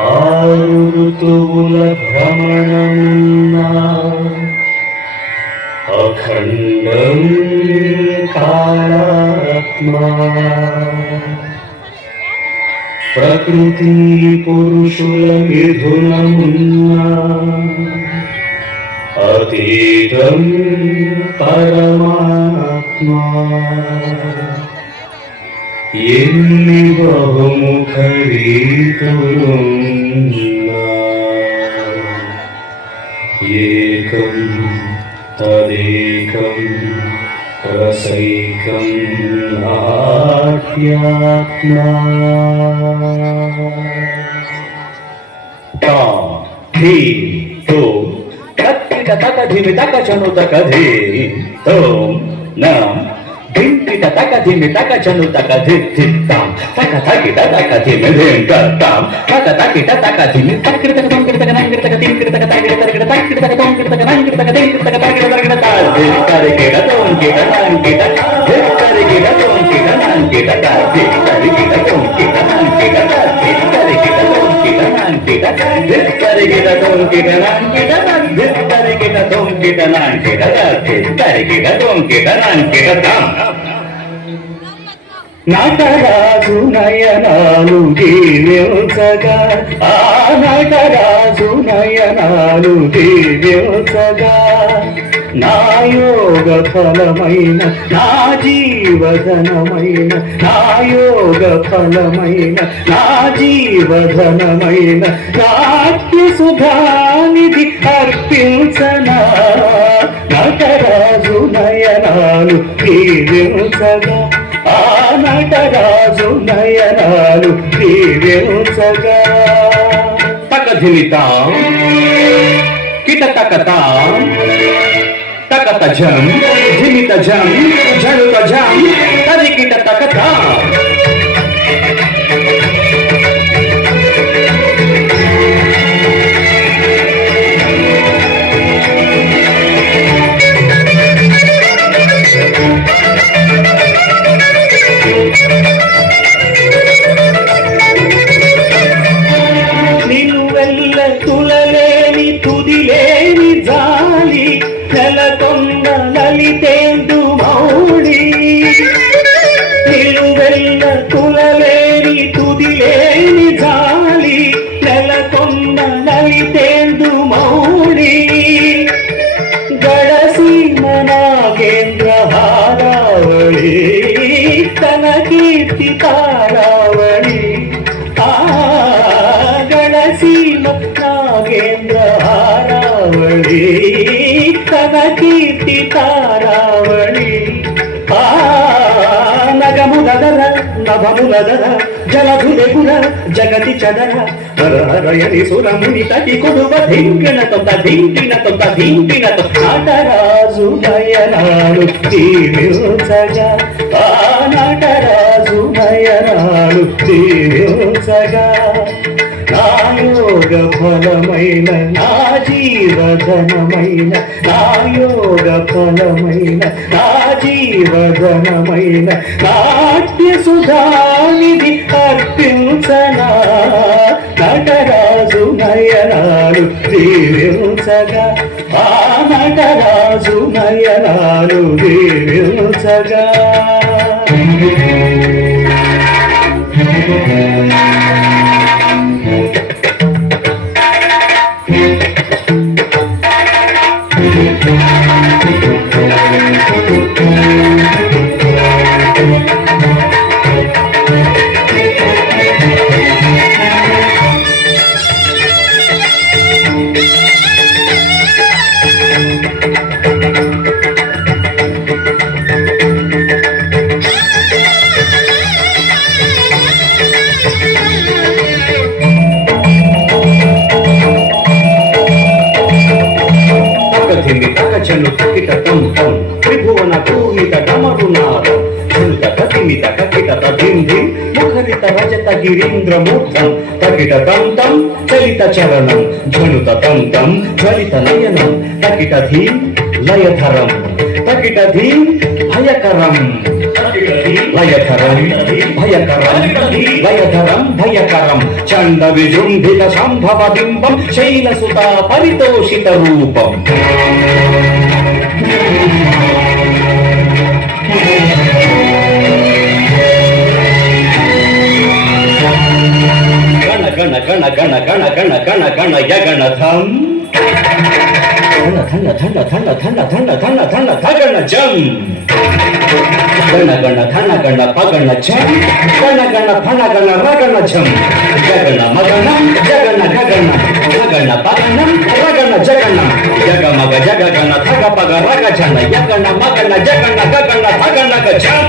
ఆరు ఋతువుల భ్రమణమున్నా అఖండం కాళాత్మా ప్రకృతి పురుషుల మిథునమున్నా అతీతం పరమాత్మా ఎన్ని బహుముఖ రీతులున్నా ఏకం తదేకం రసైకం నాట్యాత్మా తా ధీ తో తక్కిట తక ధిమి తక చను తక ధీ తో నా ధింకిట తక ధిమి తక చను తక ధి ధిత్తాం తక తకిట తక ధిమి ధింకతాం తక తకిట తక ధిమి తక్కిట తక తొంకిట తక నంకిట తక తింకిట తక తకిట తకిట తక్కిట తక తొంకిట తక నంకిట తక తింకిట తక తకిట తకిట తా ధిక్కరికిట తొంకిట నంకిట ధిక్కరికిట తొంకిట నంకిట తా ధిక్కరికిట తొంకిట నంకిట తా ధిక్కరికిట తొంకిట నంకిట ధిక్కరికిట తొంకిట నంకిట తా ధిక్కరికిట తొంకిట నంకిట తా ధిక్కరికిట తొంకిట నంకిట తా నటరాజు నయనాలు దీవ్యోత్సగా ఆ నటరాజు నయనాలు దీవ్యోత్సగా నా యోగ ఫలమైన నా జీవధనమైన నా యోగ ఫలమైన నా జీవధనమైన నాట్య సుధానిధి అర్పించనా నటరాజు నయనాలు దీవ్యోత్సగా ఆ నటరాజు నయనాలు దీవ్యోత్సగా తకధిమితాం కిట తకతాం తకత జం ధిమిత జం జనుత జం తదికిట తకతాం తన కీర్తి తారావళి ఆ గణసీమ నాగేంద్ర హారావళి తన కీర్తి తారావళి ఆ నగములదర నభములదర జలధులెగుర జగతి చదర హరహరయని సురముని తటి కొడువ ధింకినతో ధింకినతో ధింకినతో నటరాజు నయనాలు దీవ్యోత్సగా ఆ నటరాజు నయనాలు దీవ్యోత్సగా నా యోగ ఫలమైన నా జీవధనమైన నా యోగ ఫలమైన నా జీవధనమైన నాట్య సుధానిధి అర్పించనా నటరాజు నయనాలు దీవ్యోత్సగా ఆ నటరాజు నయనాలు దీవ్యోత్సగా చను తకిట తం తం త్రిభువన పూర్ణిత డమరునాదం ఝనుత కతిమిత కకిట ధిం ధిం ముఖరిత రజత గిరీంద్ర మూర్ధం తకిట తం తం చలిత చరణం ఝనుత తం తం జ్వలిత నయనం తకిట ధీం లయధరం తకిట ధీం భయకరం తకిట లయకరం భయకరం లయధరం భయకరం చండ విజృంభిత సంభవ బింబం శైలసుత పరితోషిత రూపం గణ గణ గణ గణ గణ గణ గణ యగణధం ధన ధన ధన ధన ధన ధన ధన ధగణ జం గణ గణ ధన గణ పగణ జం గణ గణ ఫణ గణ రగణ జం జగణ మగణ జగణ గగణ గగణ పగణం రగణ జగణ జగ మగ జగ గణ ధగ పగ రగ జన యగణ మగణ జగణ గగణ ధగణ గ జం